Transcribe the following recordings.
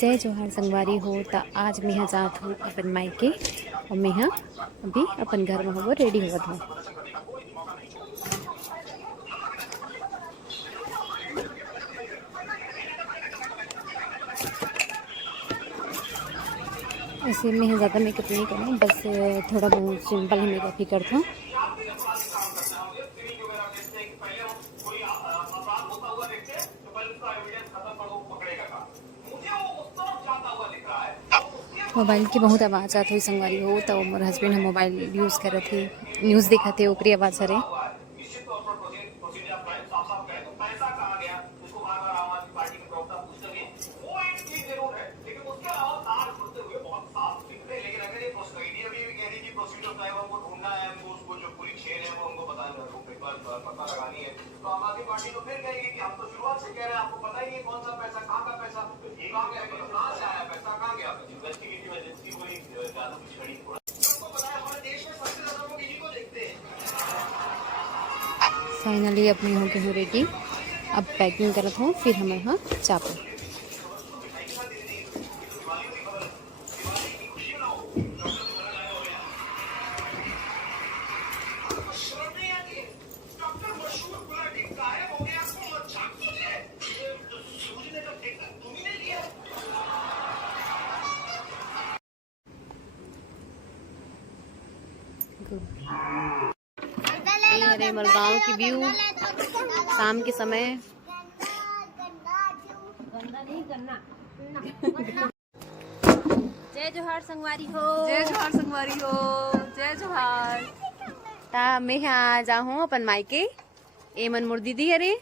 जय जोहार संगवारी हो। तो आज मैं जात हूँ अपन मायके और मैं अभी अपन घर में हो रेडी होवत हूँ। ऐसे मैं ज़्यादा मेकअप नहीं करना, बस थोड़ा बहुत सिंपल ही मेकअप ही करता हूँ। मोबाइल की बहुत आवाज़ आती हुई संगवारी हो। तो मोर हस्बैंड हम मोबाइल यूज़ करत थे, न्यूज़ देखा थे, ओकरी आवाज़ हरे। फाइनली अपने हो गए हो रेडी। अब पैकिंग करत हूँ, फिर हम यहाँ चापो। ये मलगांव की व्यू शाम के समय। जय जोहार संगवारी हो। जय जोहार संगवारी हो। जय जोहार। ता मैं यहाँ जा हूँ अपन मायके। ए मन मोर दीदी अरे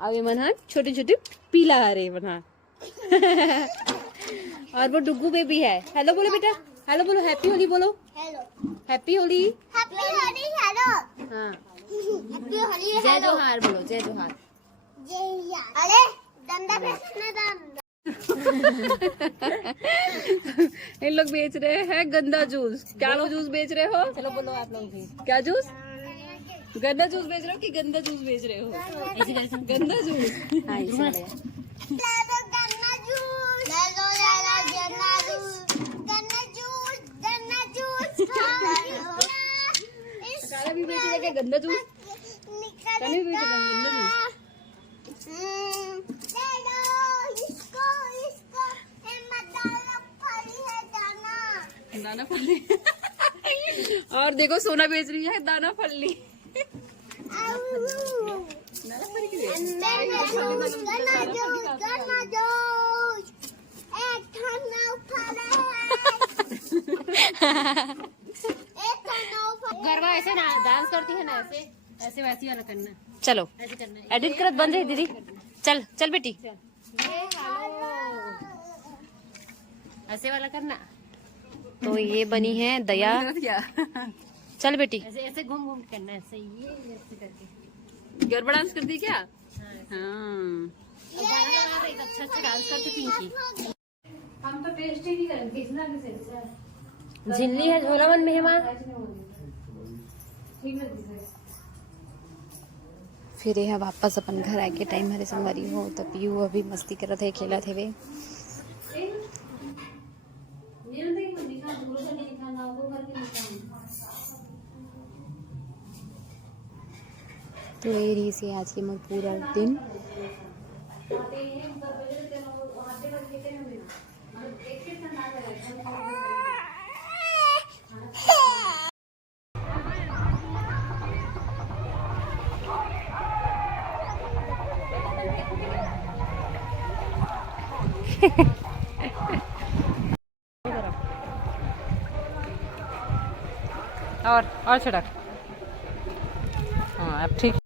और ये मन हाँ छोटे छोटे पीला हरे मन हाँ और वो डुगू बेबी है। हेलो बोलो बेटा, हेलो बोलो, हैप्पी होली बोलो। Hello, happy Holi. Happy Holi. Hello, हाँ हैप्पी होली। जय जोहार बोलो, जय जोहार। जय। अरे गंदा फेंकना गंदा। इन लोग बेच रहे हैं गंदा जूस। क्या लोग जूस बेच रहे हो? चलो बोलो आप लोग भी। क्या जूस? गंदा जूस बेच रहे हो कि गंदा जूस बेच रहे हो? ऐसे करके गंदा जूस। हाँ इसे ले दो गन्ना जूस। ले दो गन्ना जूस। गन्ना जूस, गन्ना जूस। काला भी बेच रहे क्या गंदा जूस? काला भी बेच रहे गंदा जूस। ले दो इसको, इसको दाना फली है दाना। दाना फली। और देखो सोना बेच रही है दाना फली। गरबा ऐसे ना डांस करती है ना, ऐसे ऐसे वैसी वाला करना। चलो ऐसे करना, एडिट करत बंद है दीदी। चल चल बेटी, ऐसे वाला करना। तो ये बनी है दया। चल बेटी, ऐसे ऐसे घूम घूम करना, ऐसे ये ऐसे करके। गरबा डांस करती क्या? हाँ अच्छा अच्छा डांस करती पिंकी। हम तो टेस्ट ही नहीं करेंगे इतना कैसे। झिल्ली है झोलावन मेहमान। ठीक है दीदी। फिर यह वापस अपन घर आके टाइम हरे संगवारी हो। तब यू अभी मस्ती करत है, खेला थे वे। तो ये रही से आज की मैं पूरा दिन। और छिड़क। हाँ अब ठीक।